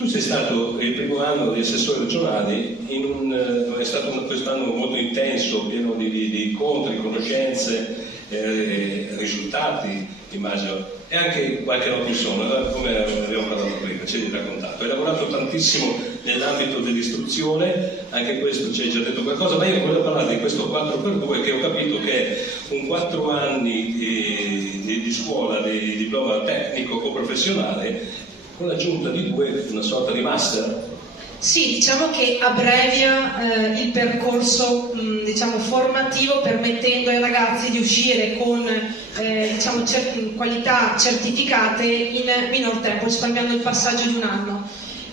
Tu sei stato il primo anno di assessore regionale, è stato quest'anno molto intenso, pieno di incontri, conoscenze, risultati, immagino, e anche qualche notte in sonno, come abbiamo parlato prima, ci hai raccontato. Hai lavorato tantissimo nell'ambito dell'istruzione, anche questo ci hai già detto qualcosa, ma io volevo parlare di questo 4x2 che ho capito che è un 4 anni di scuola, di diploma tecnico o professionale, con l'aggiunta di 2, una sorta di master. Sì, diciamo che abbrevia il percorso formativo, permettendo ai ragazzi di uscire con qualità certificate in minor tempo, risparmiando il passaggio di un anno.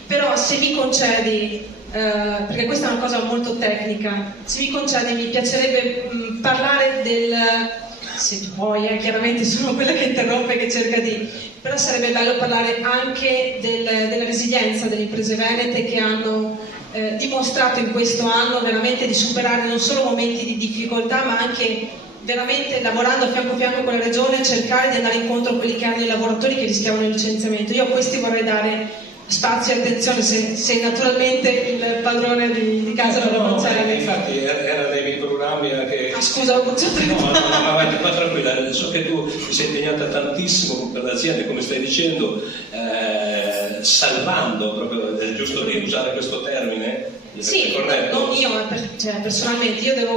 Però se mi concedi, perché questa è una cosa molto tecnica, se mi concedi mi piacerebbe parlare se tu vuoi, chiaramente sono quella che interrompe, che cerca però sarebbe bello parlare anche della resilienza delle imprese venete, che hanno dimostrato in questo anno veramente di superare non solo momenti di difficoltà, ma anche veramente lavorando a fianco a fianco con la regione, cercare di andare incontro a quelli che hanno i lavoratori che rischiavano il licenziamento. Io a questi vorrei dare spazio e attenzione, se naturalmente il padrone di casa lo concede. Infatti era nei miei programmi anche... scusa, ho cominciato ma tranquilla, so che tu ti sei impegnata tantissimo per l'azienda, come stai dicendo, salvando, proprio, è giusto di usare questo termine? Sì, non io, personalmente,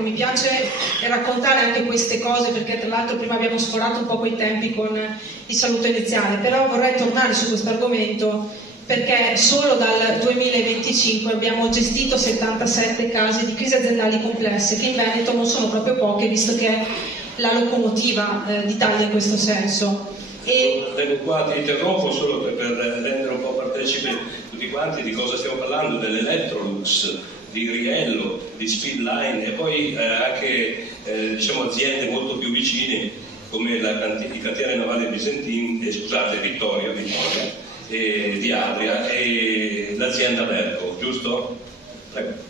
mi piace raccontare anche queste cose, perché tra l'altro prima abbiamo sforato un po' quei tempi con il saluto iniziale, però vorrei tornare su questo argomento, perché solo dal 2025 abbiamo gestito 77 casi di crisi aziendali complesse, che in Veneto non sono proprio poche, visto che è la locomotiva d'Italia in questo senso. Vengo qua, ti interrompo solo per rendere un po' partecipi tutti quanti di cosa stiamo parlando, dell'Electrolux, di Riello, di Speedline, e poi anche aziende molto più vicine come i cantieri navali Vittoria di Adria e l'azienda Berco, giusto? Prego.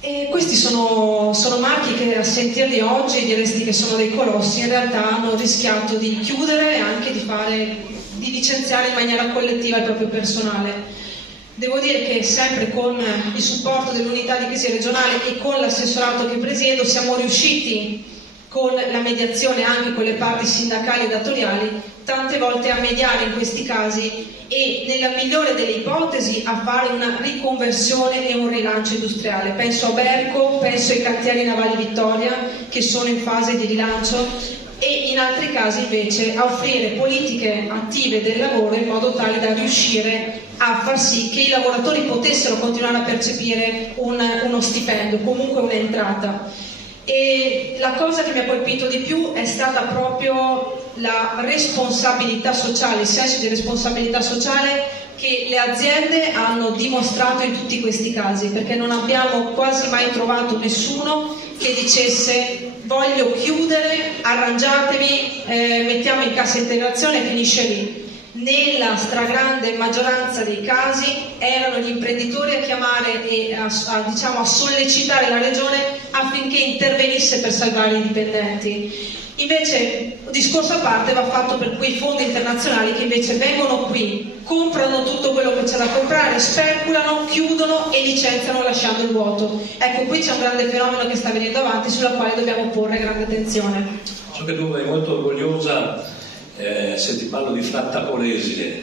E questi sono marchi che, a sentirli oggi, diresti che sono dei colossi, in realtà hanno rischiato di chiudere e anche di licenziare in maniera collettiva il proprio personale. Devo dire che sempre con il supporto dell'unità di crisi regionale e con l'assessorato che presiedo siamo riusciti, con la mediazione anche con le parti sindacali e datoriali, tante volte a mediare in questi casi e, nella migliore delle ipotesi, a fare una riconversione e un rilancio industriale. Penso a Berco, penso ai cantieri navali Vittoria, che sono in fase di rilancio, e in altri casi invece a offrire politiche attive del lavoro in modo tale da riuscire a far sì che i lavoratori potessero continuare a percepire uno stipendio, comunque un'entrata. E la cosa che mi ha colpito di più è stata proprio la responsabilità sociale, il senso di responsabilità sociale che le aziende hanno dimostrato in tutti questi casi, perché non abbiamo quasi mai trovato nessuno che dicesse voglio chiudere, arrangiatevi, mettiamo in cassa integrazione e finisce lì. Nella stragrande maggioranza dei casi erano gli imprenditori a chiamare e a sollecitare la regione affinché intervenisse per salvare i dipendenti. Invece, discorso a parte, va fatto per quei fondi internazionali che invece vengono qui, comprano tutto quello che c'è da comprare, speculano, chiudono e licenziano lasciando il vuoto. Ecco, qui c'è un grande fenomeno che sta venendo avanti, sulla quale dobbiamo porre grande attenzione. So che tu sei molto orgogliosa, se ti parlo di Fratta Polesine,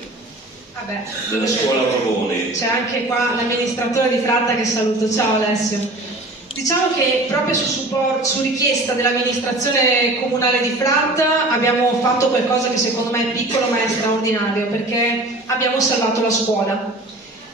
della scuola Roboni. C'è anche qua l'amministratore di Fratta che saluto. Ciao Alessio. Diciamo che proprio su richiesta dell'amministrazione comunale di Fratta abbiamo fatto qualcosa che secondo me è piccolo ma è straordinario, perché abbiamo salvato la scuola.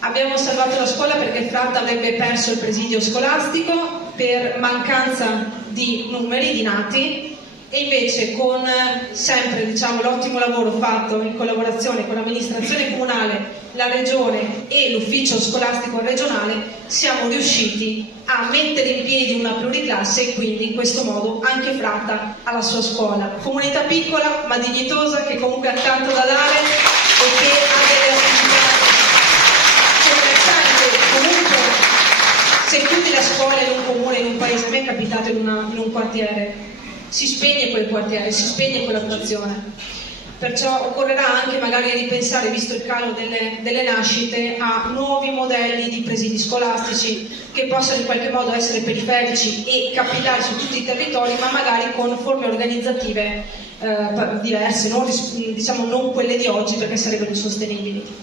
Abbiamo salvato la scuola perché Fratta avrebbe perso il presidio scolastico per mancanza di numeri di nati, e invece con sempre l'ottimo lavoro fatto in collaborazione con l'amministrazione comunale, la regione e l'ufficio scolastico regionale siamo riusciti a mettere in piedi una pluriclasse e quindi in questo modo anche Fratta ha la sua scuola. Comunità piccola ma dignitosa, che comunque ha tanto da dare e che ha delle attività commerciali. Comunque se chiudi la scuola in un comune, in un paese, a me è capitato in un quartiere, si spegne quel quartiere, si spegne quella frazione. perciò occorrerà anche magari ripensare, visto il calo delle nascite, a nuovi modelli di presidi scolastici che possano in qualche modo essere periferici e capillari su tutti i territori, ma magari con forme organizzative diverse, non quelle di oggi, perché sarebbero insostenibili.